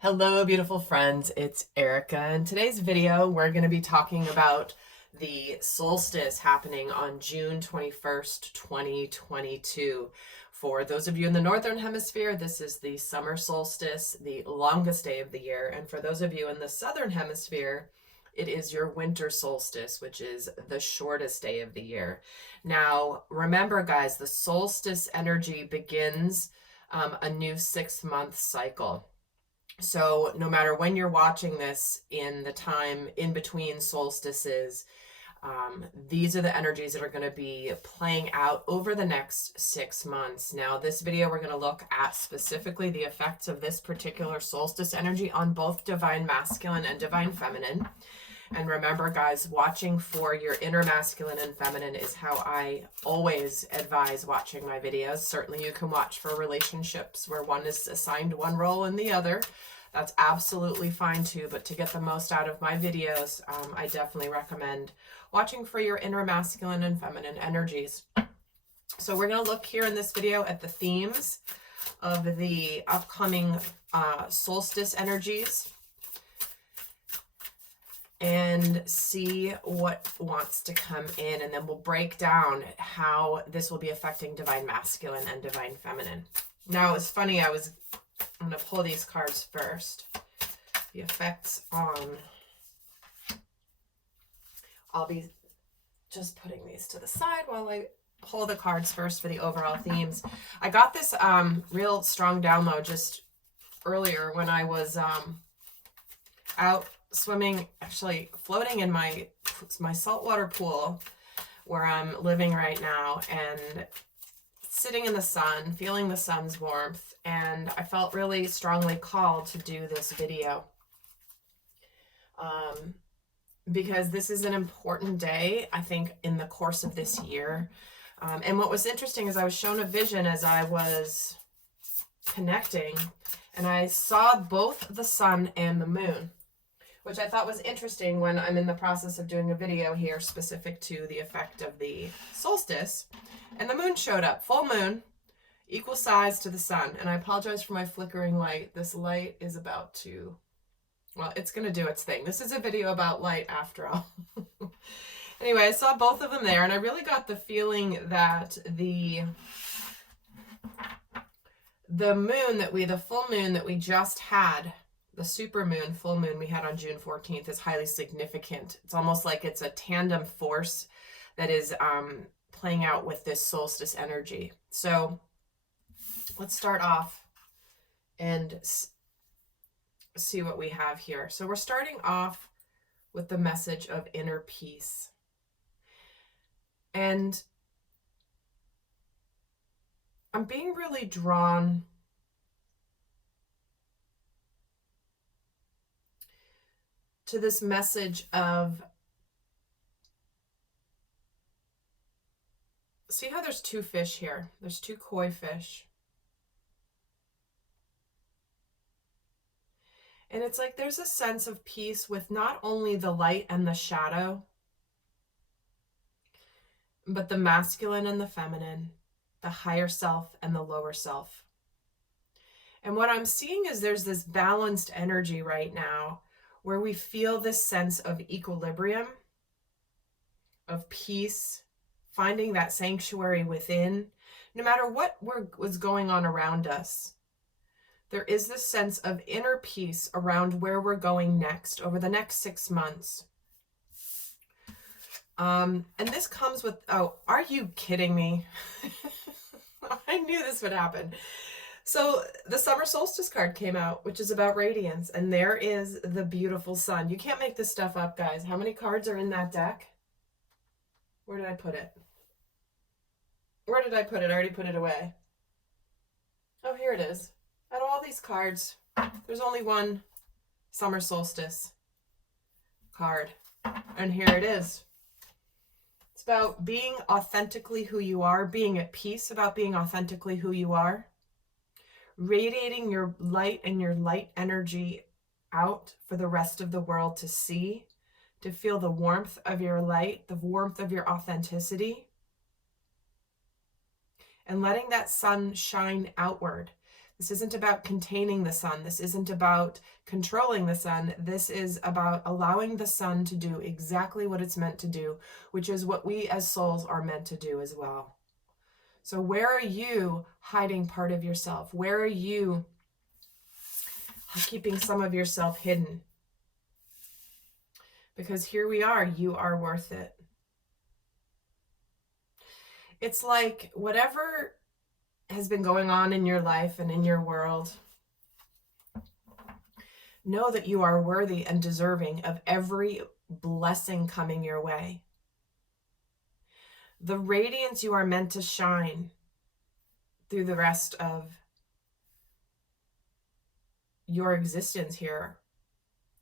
Hello, beautiful friends. It's Erica. In today's video, we're going to be talking about the solstice happening on June 21st, 2022. For those of you in the Northern Hemisphere, this is the summer solstice, the longest day of the year. And for those of you in the Southern Hemisphere, it is your winter solstice, which is the shortest day of the year. Now, remember, guys, the solstice energy begins a new 6-month cycle. So no matter when you're watching this in the time in between solstices, these are the energies that are going to be playing out over the next 6 months. Now, this video, we're going to look at specifically the effects of this particular solstice energy on both divine masculine and divine feminine. And remember, guys, watching for your inner masculine and feminine is how I always advise watching my videos. Certainly you can watch for relationships where one is assigned one role and the other. That's absolutely fine too, but to get the most out of my videos, I definitely recommend watching for your inner masculine and feminine energies. So we're going to look here in this video at the themes of the upcoming solstice energies and see what wants to come in, and then we'll break down how this will be affecting divine masculine and divine feminine. Now, it's funny, I'm going to pull these cards first. The effects on... I'll be just putting these to the side while I pull the cards first for the overall themes. I got this real strong download just earlier when I was out swimming, actually floating in my saltwater pool where I'm living right now, and sitting in the sun, feeling the sun's warmth, and I felt really strongly called to do this video because this is an important day, I think, in the course of this year. And what was interesting is I was shown a vision as I was connecting, and I saw both the sun and the moon, which I thought was interesting when I'm in the process of doing a video here specific to the effect of the solstice. And the moon showed up, full moon, equal size to the sun. And I apologize for my flickering light. This light is about to, well, it's going to do its thing. This is a video about light after all. Anyway, I saw both of them there, and I really got the feeling that the moon that the full moon that we just had, the super moon, full moon we had on June 14th, is highly significant. It's almost like it's a tandem force that is playing out with this solstice energy. So let's start off and see what we have here. So we're starting off with the message of inner peace. And I'm being really drawn to this message of, see how there's two fish here? There's two koi fish. And it's like there's a sense of peace with not only the light and the shadow, but the masculine and the feminine, the higher self and the lower self. And what I'm seeing is there's this balanced energy right now where we feel this sense of equilibrium, of peace, finding that sanctuary within. No matter what was going on around us, there is this sense of inner peace around where we're going next, over the next 6 months. And this comes with, oh, are you kidding me? I knew this would happen. So the summer solstice card came out, which is about radiance, and there is the beautiful sun. You can't make this stuff up, guys. How many cards are in that deck? Where did I put it? Where did I put it? I already put it away. Oh, here it is. Out of all these cards, there's only one summer solstice card, and here it is. It's about being authentically who you are, being at peace about being authentically who you are, radiating your light and your light energy out for the rest of the world to see, to feel the warmth of your light, the warmth of your authenticity, and letting that sun shine outward. This isn't about containing the sun. This isn't about controlling the sun. This is about allowing the sun to do exactly what it's meant to do, which is what we as souls are meant to do as well. So where are you hiding part of yourself? Where are you keeping some of yourself hidden? Because here we are, you are worth it. It's like whatever has been going on in your life and in your world, know that you are worthy and deserving of every blessing coming your way. The radiance you are meant to shine through the rest of your existence here,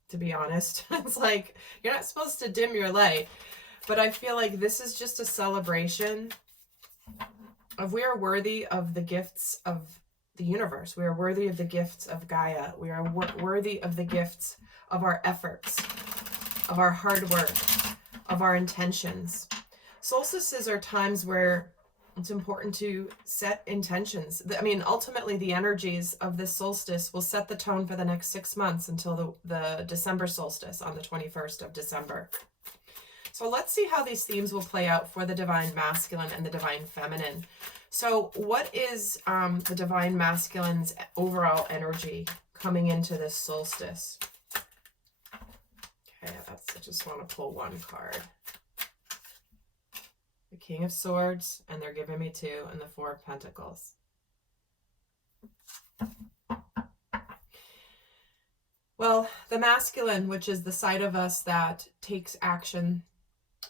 to be honest. It's like, you're not supposed to dim your light, but I feel like this is just a celebration of we are worthy of the gifts of the universe. We are worthy of the gifts of Gaia. We are worthy of the gifts of our efforts, of our hard work, of our intentions. Solstices are times where it's important to set intentions. I mean, ultimately, the energies of this solstice will set the tone for the next 6 months until the December solstice on the 21st of December. So let's see how these themes will play out for the divine masculine and the divine feminine. So what is the divine masculine's overall energy coming into this solstice? Okay, I just want to pull one card. The King of Swords, and they're giving me 2, and the 4 of Pentacles. Well, the masculine, which is the side of us that takes action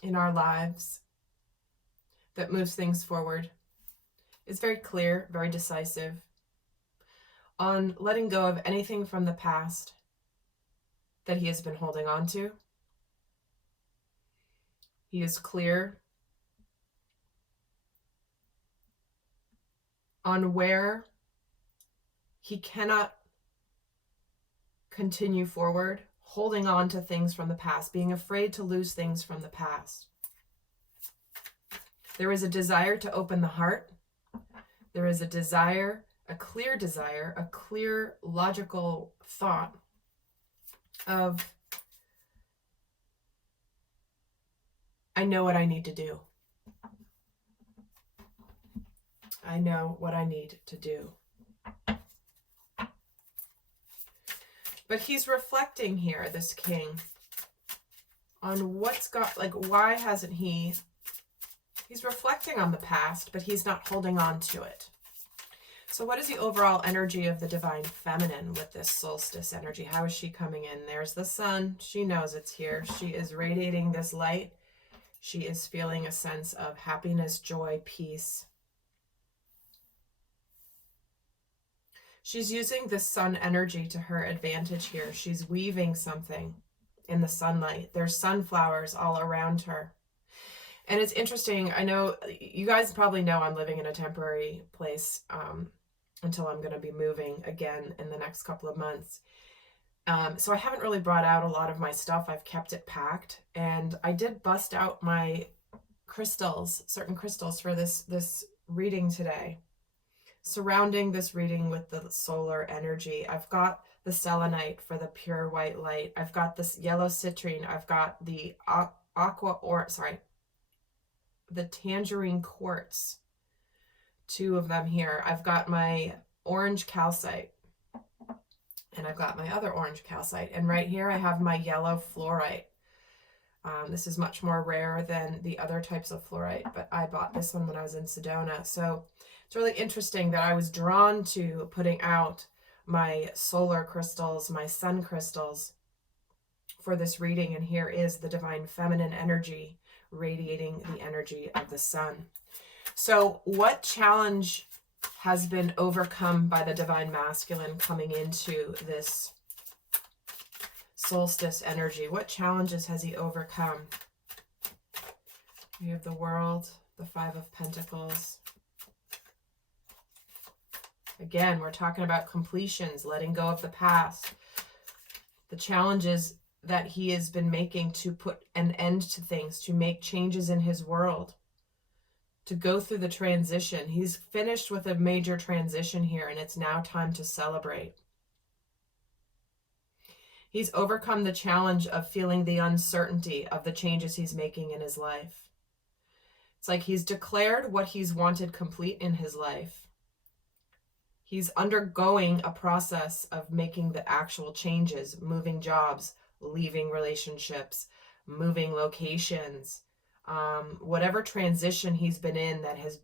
in our lives, that moves things forward, is very clear, very decisive on letting go of anything from the past that he has been holding on to. He is clear on where he cannot continue forward, holding on to things from the past, being afraid to lose things from the past. There is a desire to open the heart. There is a desire, a clear logical thought of, I know what I need to do. I know what I need to do. But he's reflecting here, this king, on what's got, like, why hasn't he's reflecting on the past, but he's not holding on to it. So what is the overall energy of the divine feminine with this solstice energy? How is she coming in? There's the sun. She knows it's here. She is radiating this light. She is feeling a sense of happiness, joy, peace. She's using the sun energy to her advantage here. She's weaving something in the sunlight. There's sunflowers all around her. And it's interesting. I know you guys probably know I'm living in a temporary place until I'm going to be moving again in the next couple of months. So I haven't really brought out a lot of my stuff. I've kept it packed. And I did bust out my crystals, certain crystals for this reading today. Surrounding this reading with the solar energy, I've got the selenite for the pure white light. I've got this yellow citrine. I've got the the tangerine quartz, 2 of them here. I've got my orange calcite, and I've got my other orange calcite. And right here I have my yellow fluorite. This is much more rare than the other types of fluorite, but I bought this one when I was in Sedona. So it's really interesting that I was drawn to putting out my solar crystals, my sun crystals for this reading. And here is the divine feminine energy radiating the energy of the sun. So what challenge has been overcome by the divine masculine coming into this solstice energy? What challenges has he overcome? We have the World, the 5 of Pentacles. Again, we're talking about completions, letting go of the past, the challenges that he has been making to put an end to things, to make changes in his world, to go through the transition. He's finished with a major transition here, and it's now time to celebrate. He's overcome the challenge of feeling the uncertainty of the changes he's making in his life. It's like he's declared what he's wanted complete in his life. He's undergoing a process of making the actual changes, moving jobs, leaving relationships, moving locations, whatever transition he's been in that has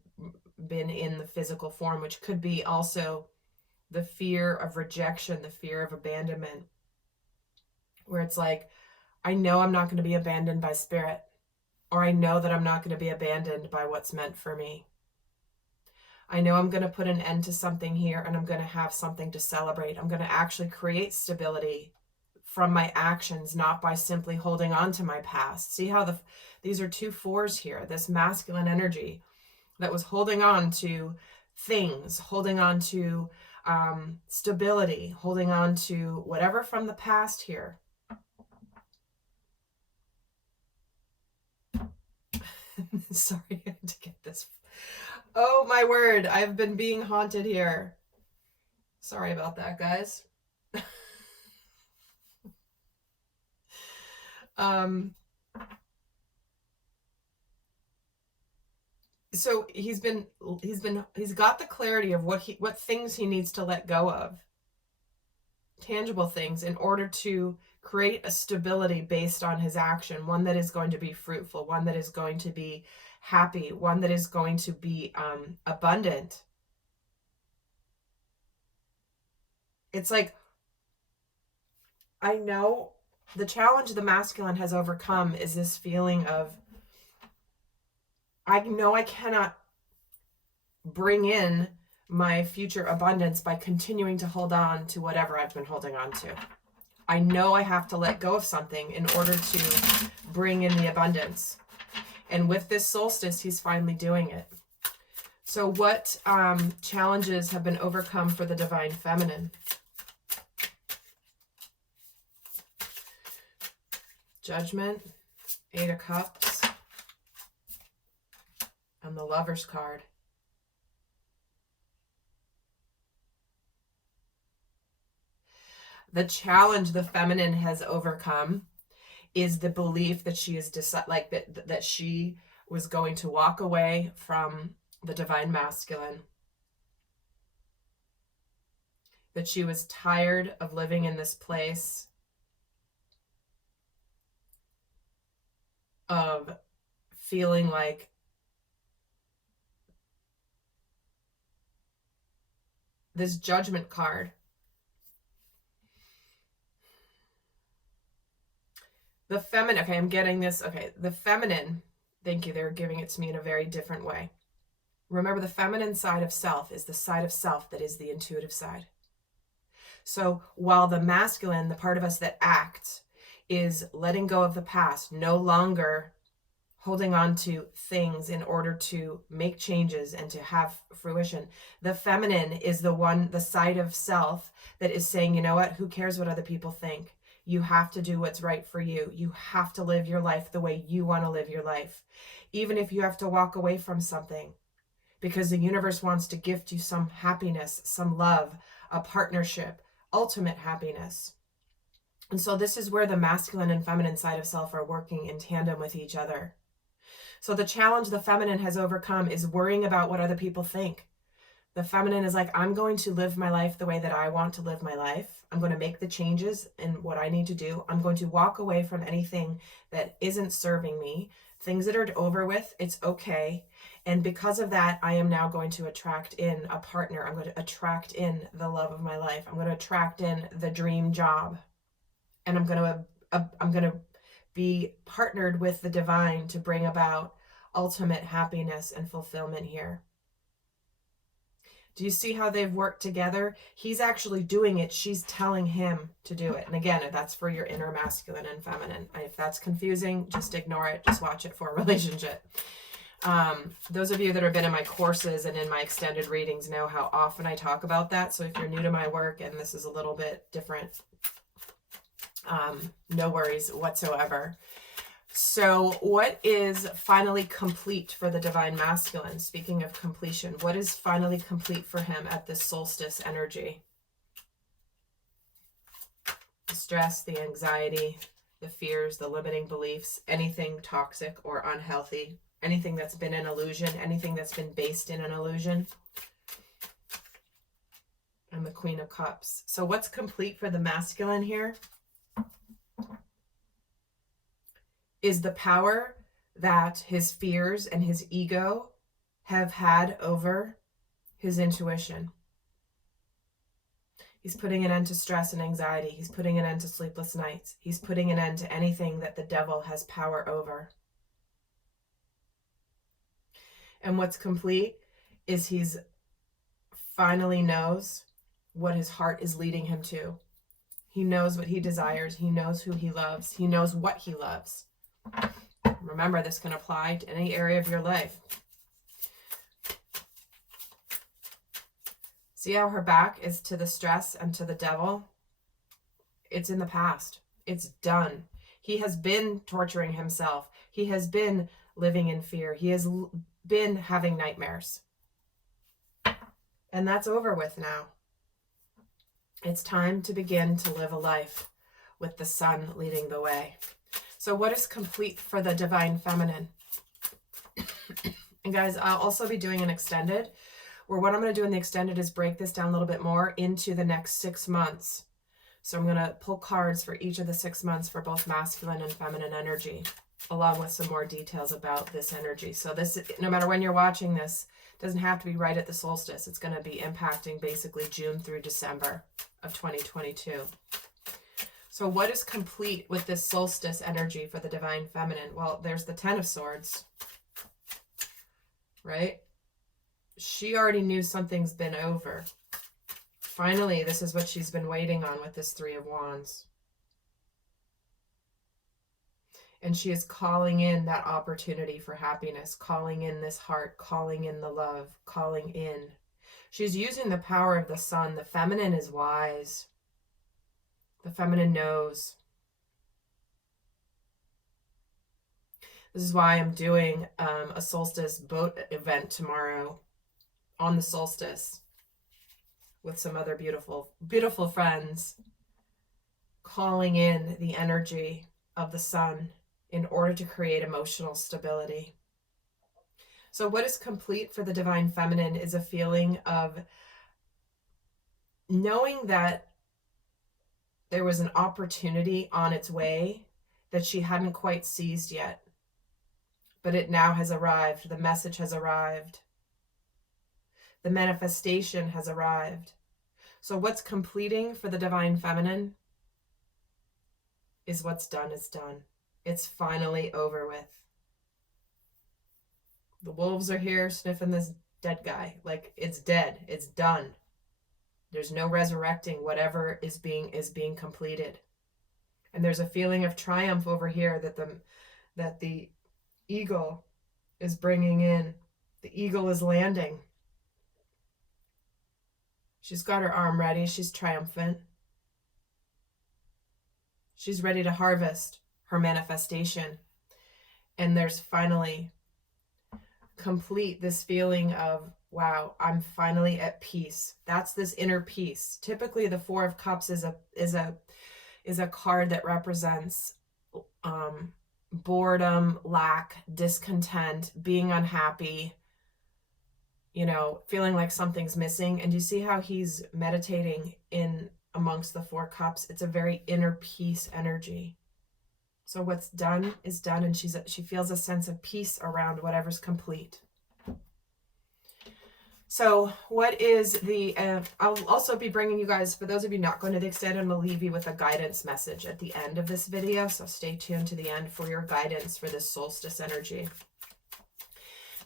been in the physical form, which could be also the fear of rejection, the fear of abandonment, where it's like, I know I'm not going to be abandoned by spirit, or I know that I'm not going to be abandoned by what's meant for me. I know I'm going to put an end to something here, and I'm going to have something to celebrate. I'm going to actually create stability from my actions, not by simply holding on to my past. See how these are 2 4s here, this masculine energy that was holding on to things, holding on to stability, holding on to whatever from the past here. Sorry, I had to get this. Oh my word, I've been being haunted here. Sorry about that, guys. So he's got the clarity of what things he needs to let go of, tangible things, in order to create a stability based on his action, one that is going to be fruitful, one that is going to be happy, one that is going to be abundant. It's like, I know the challenge the masculine has overcome is this feeling of, I know I cannot bring in my future abundance by continuing to hold on to whatever I've been holding on to. I know I have to let go of something in order to bring in the abundance. And with this solstice, he's finally doing it. So what challenges have been overcome for the divine feminine? Judgment, 8 of Cups, and the Lover's card. The challenge the feminine has overcome is the belief that she is that she was going to walk away from the divine masculine, that she was tired of living in this place of feeling like this Judgment card. The feminine, okay, I'm getting this. Okay, the feminine, thank you, they're giving it to me in a very different way. Remember, the feminine side of self is the side of self that is the intuitive side. So while the masculine, the part of us that acts, is letting go of the past, no longer holding on to things in order to make changes and to have fruition, the feminine is the side of self that is saying, you know what, who cares what other people think? You have to do what's right for you. You have to live your life the way you want to live your life. Even if you have to walk away from something, because the universe wants to gift you some happiness, some love, a partnership, ultimate happiness. And so this is where the masculine and feminine side of self are working in tandem with each other. So the challenge the feminine has overcome is worrying about what other people think. The feminine is like, I'm going to live my life the way that I want to live my life. I'm going to make the changes in what I need to do. I'm going to walk away from anything that isn't serving me. Things that are over with, it's okay. And because of that, I am now going to attract in a partner. I'm going to attract in the love of my life. I'm going to attract in the dream job. And I'm going to be partnered with the divine to bring about ultimate happiness and fulfillment here. Do you see how they've worked together? He's actually doing it. She's telling him to do it. And again, that's for your inner masculine and feminine. If that's confusing, just ignore it. Just watch it for a relationship. Those of you that have been in my courses and in my extended readings know how often I talk about that. So if you're new to my work and this is a little bit different, no worries whatsoever. So what is finally complete for the divine masculine? Speaking of completion, what is finally complete for him at this solstice energy? The stress, the anxiety, the fears, the limiting beliefs, anything toxic or unhealthy, anything that's been an illusion, anything that's been based in an illusion. And the Queen of Cups. So what's complete for the masculine here is the power that his fears and his ego have had over his intuition. He's putting an end to stress and anxiety. He's putting an end to sleepless nights. He's putting an end to anything that the devil has power over. And what's complete is he's finally knows what his heart is leading him to. He knows what he desires. He knows who he loves. He knows what he loves. Remember, this can apply to any area of your life. See how her back is to the stress and to the devil? It's in the past. It's done. He has been torturing himself. He has been living in fear. He has been having nightmares. And that's over with now. It's time to begin to live a life with the sun leading the way. So what is complete for the divine feminine? And guys, I'll also be doing an extended, where what I'm going to do in the extended is break this down a little bit more into the next 6 months. So I'm going to pull cards for each of the 6 months for both masculine and feminine energy, along with some more details about this energy. So this, no matter when you're watching this, doesn't have to be right at the solstice. It's going to be impacting basically June through December of 2022. So what is complete with this solstice energy for the divine feminine? Well, there's the Ten of Swords, right? She already knew something's been over. Finally, this is what she's been waiting on with this Three of Wands. And she is calling in that opportunity for happiness, calling in this heart, calling in the love, calling in. She's using the power of the sun. The feminine is wise. The feminine knows. This is why I'm doing a solstice boat event tomorrow on the solstice with some other beautiful, beautiful friends, calling in the energy of the sun in order to create emotional stability. So what is complete for the divine feminine is a feeling of knowing that there was an opportunity on its way that she hadn't quite seized yet, but it now has arrived. The message has arrived. The manifestation has arrived. So what's completing for the divine feminine is what's done is done. It's finally over with. The wolves are here sniffing this dead guy. Like, it's dead. It's done. There's no resurrecting whatever is being completed. And there's a feeling of triumph over here that the eagle is bringing in. The eagle is landing. She's got her arm ready. She's triumphant. She's ready to harvest her manifestation. And there's finally complete this feeling of, wow, I'm finally at peace. That's this inner peace. Typically, the Four of Cups is a card that represents boredom, lack, discontent, being unhappy, you know, feeling like something's missing. And you see how he's meditating in amongst the Four Cups? It's a very inner peace energy. So what's done is done, and she feels a sense of peace around whatever's complete. So what is the, I'll also be bringing you guys, for those of you not going to the extent, I'm going to leave you with a guidance message at the end of this video. So stay tuned to the end for your guidance for this solstice energy.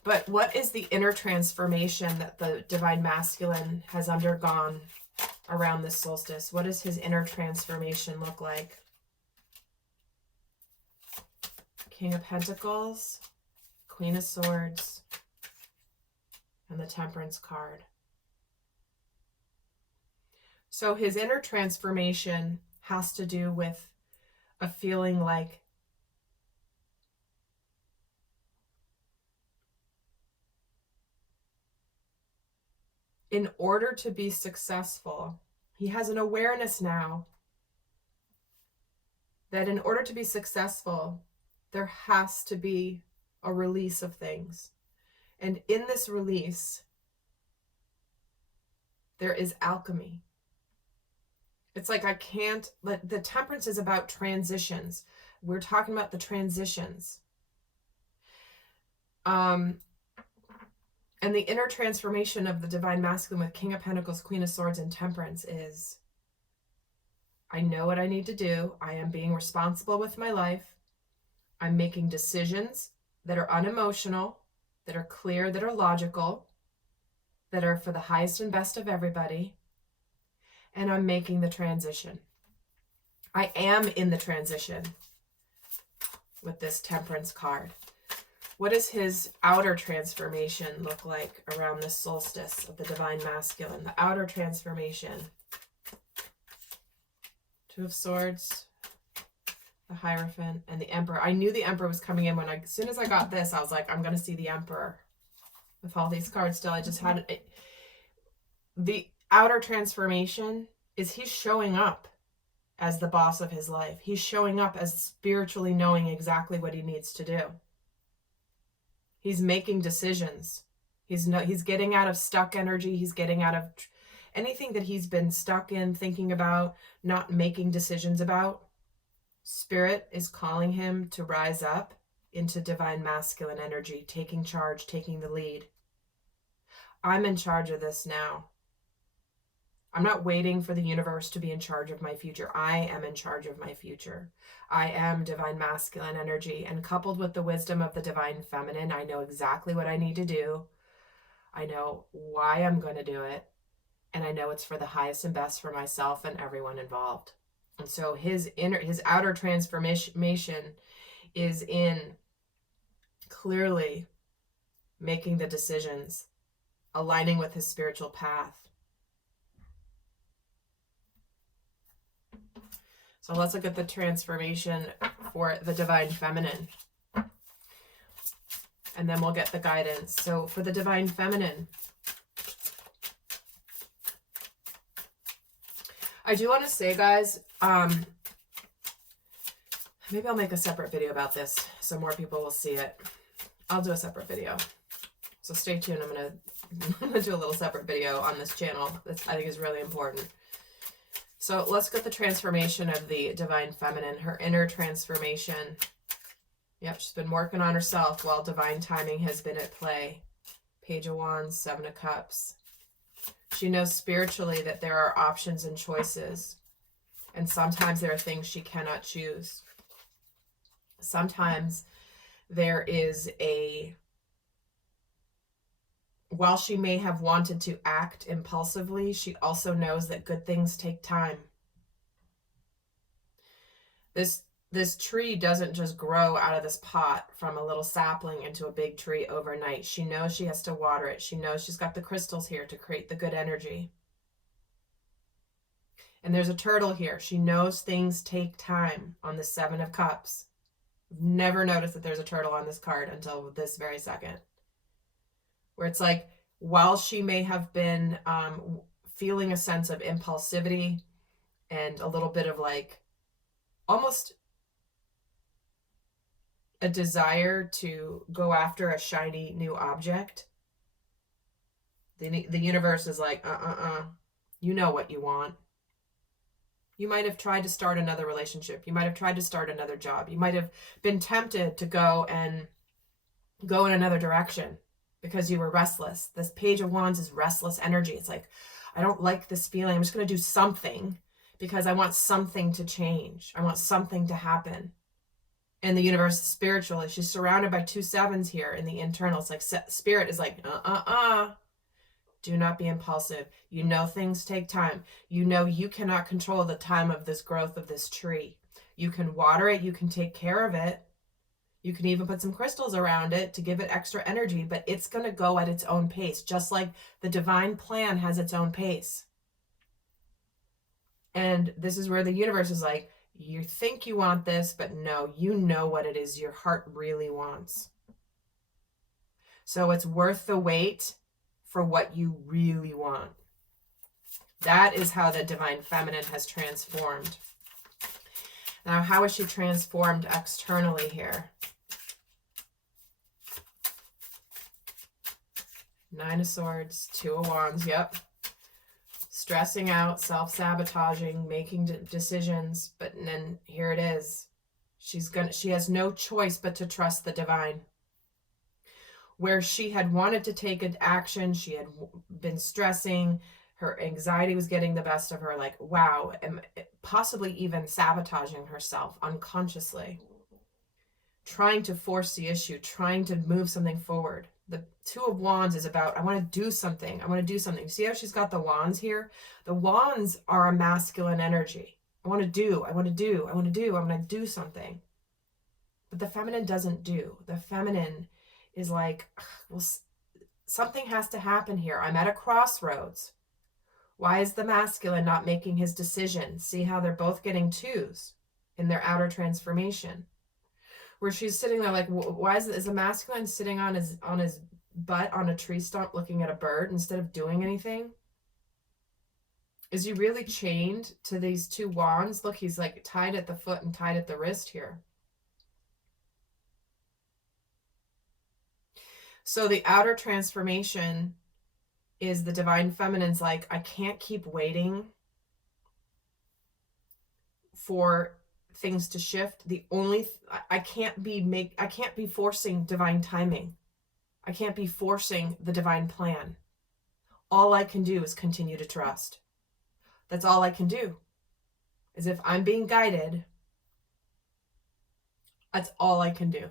But what is the inner transformation that the divine masculine has undergone around this solstice? What does his inner transformation look like? King of Pentacles, Queen of Swords, and the Temperance card. So his inner transformation has to do with a feeling like in order to be successful, he has an awareness now that in order to be successful, there has to be a release of things. And in this release, there is alchemy. It's like the temperance is about transitions. We're talking about the transitions. And the inner transformation of the divine masculine with King of Pentacles, Queen of Swords, and Temperance is, I know what I need to do. I am being responsible with my life. I'm making decisions that are unemotional, that are clear, that are logical, that are for the highest and best of everybody. And I'm making the transition. I am in the transition with this Temperance card. What does his outer transformation look like around this solstice of the divine masculine? The outer transformation. Two of Swords, the Hierophant, and the Emperor. I knew the Emperor was coming in as soon as I got this, I was like, I'm going to see the Emperor. With all these cards still, I just had it. The outer transformation is he's showing up as the boss of his life. He's showing up as spiritually knowing exactly what he needs to do. He's making decisions. He's getting out of stuck energy. He's getting out of anything that he's been stuck in, thinking about, not making decisions about. Spirit is calling him to rise up into divine masculine energy, taking charge, taking the lead. I'm in charge of this now. I'm not waiting for the universe to be in charge of my future. I am in charge of my future. I am divine masculine energy, and coupled with the wisdom of the divine feminine, I know exactly what I need to do. I know why I'm going to do it, and I know it's for the highest and best for myself and everyone involved. And so his outer transformation is in clearly making the decisions, aligning with his spiritual path. So let's look at the transformation for the divine feminine. And then we'll get the guidance. So for the divine feminine, I do want to say, guys, maybe I'll make a separate video about this so more people will see it. I'll do a separate video. So stay tuned. I'm gonna do a little separate video on this channel. I think is really important. So let's get the transformation of the divine feminine, her inner transformation. Yep, she's been working on herself while divine timing has been at play. Page of Wands, Seven of Cups. She knows spiritually that there are options and choices. And sometimes there are things she cannot choose. Sometimes there is while she may have wanted to act impulsively, she also knows that good things take time. This tree doesn't just grow out of this pot from a little sapling into a big tree overnight. She knows she has to water it. She knows she's got the crystals here to create the good energy. And there's a turtle here. She knows things take time on the Seven of Cups. Never noticed that there's a turtle on this card until this very second. Where it's like, while she may have been feeling a sense of impulsivity and a little bit of like almost a desire to go after a shiny new object, the universe is like, you know what you want. You might have tried to start another relationship. You might have tried to start another job. You might have been tempted to go in another direction because you were restless. This Page of Wands is restless energy. It's like, I don't like this feeling. I'm just going to do something because I want something to change. I want something to happen. And the universe spiritually, she's surrounded by two sevens here in the internal. It's like spirit is like, do not be impulsive. You know things take time. You know you cannot control the time of this growth of this tree. You can water it. You can take care of it. You can even put some crystals around it to give it extra energy, but it's going to go at its own pace, just like the divine plan has its own pace. And this is where the universe is like, you think you want this, but no, you know what it is your heart really wants. So it's worth the wait for what you really want. That is how the divine feminine has transformed. Now, how is she transformed externally here? Nine of Swords, Two of Wands, yep. Stressing out, self-sabotaging, making decisions, but then here it is. She has no choice but to trust the divine. Where she had wanted to take an action, she had been stressing, her anxiety was getting the best of her, like, wow, and possibly even sabotaging herself unconsciously, trying to force the issue, trying to move something forward. The Two of Wands is about, I want to do something. I want to do something. See how she's got the wands here? The wands are a masculine energy. I want to do, I want to do, I want to do, I'm going to do something. But the feminine doesn't do. The feminine is like, well, something has to happen here. I'm at a crossroads. Why is the masculine not making his decision? See how they're both getting twos in their outer transformation. Where she's sitting there like, why is the masculine sitting on his butt on a tree stump looking at a bird instead of doing anything? Is he really chained to these two wands? Look, he's like tied at the foot and tied at the wrist here. So the outer transformation is the divine feminine's like, I can't keep waiting for things to shift. I can't be forcing divine timing. I can't be forcing the divine plan. All I can do is continue to trust. That's all I can do. Is if I'm being guided, that's all I can do.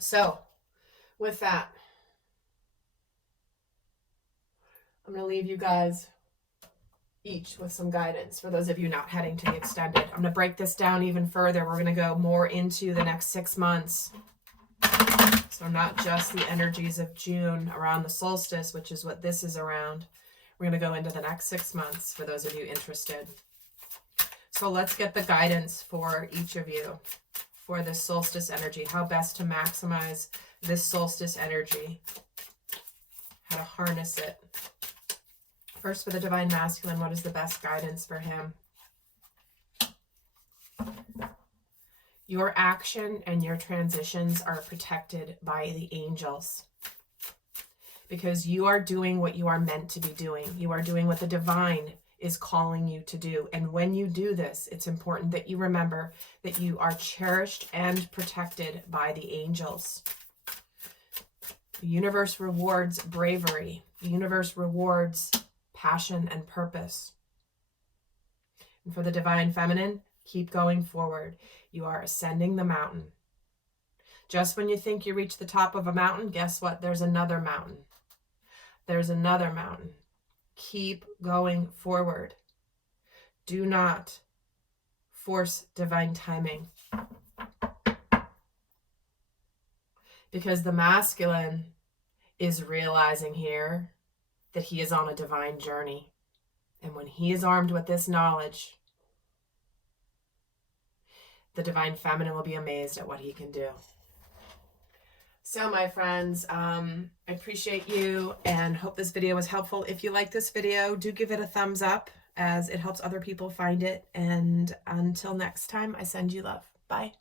So, with that, I'm going to leave you guys each with some guidance for those of you not heading to the extended. I'm going to break this down even further. We're going to go more into the next 6 months. So not just the energies of June around the solstice, which is what this is around. We're going to go into the next 6 months for those of you interested. So let's get the guidance for each of you for this solstice energy. How best to maximize this solstice energy. How to harness it. First, for the divine masculine, what is the best guidance for him? Your action and your transitions are protected by the angels. Because you are doing what you are meant to be doing. You are doing what the divine is calling you to do. And when you do this, it's important that you remember that you are cherished and protected by the angels. The universe rewards bravery. The universe rewards passion and purpose. And for the divine feminine, keep going forward. You are ascending the mountain. Just when you think you reach the top of a mountain, guess what? There's another mountain. There's another mountain. Keep going forward. Do not force divine timing. Because the masculine is realizing here that he is on a divine journey. And when he is armed with this knowledge, the divine feminine will be amazed at what he can do. So my friends, I appreciate you and hope this video was helpful. If you like this video, do give it a thumbs up as it helps other people find it. And until next time, I send you love. Bye.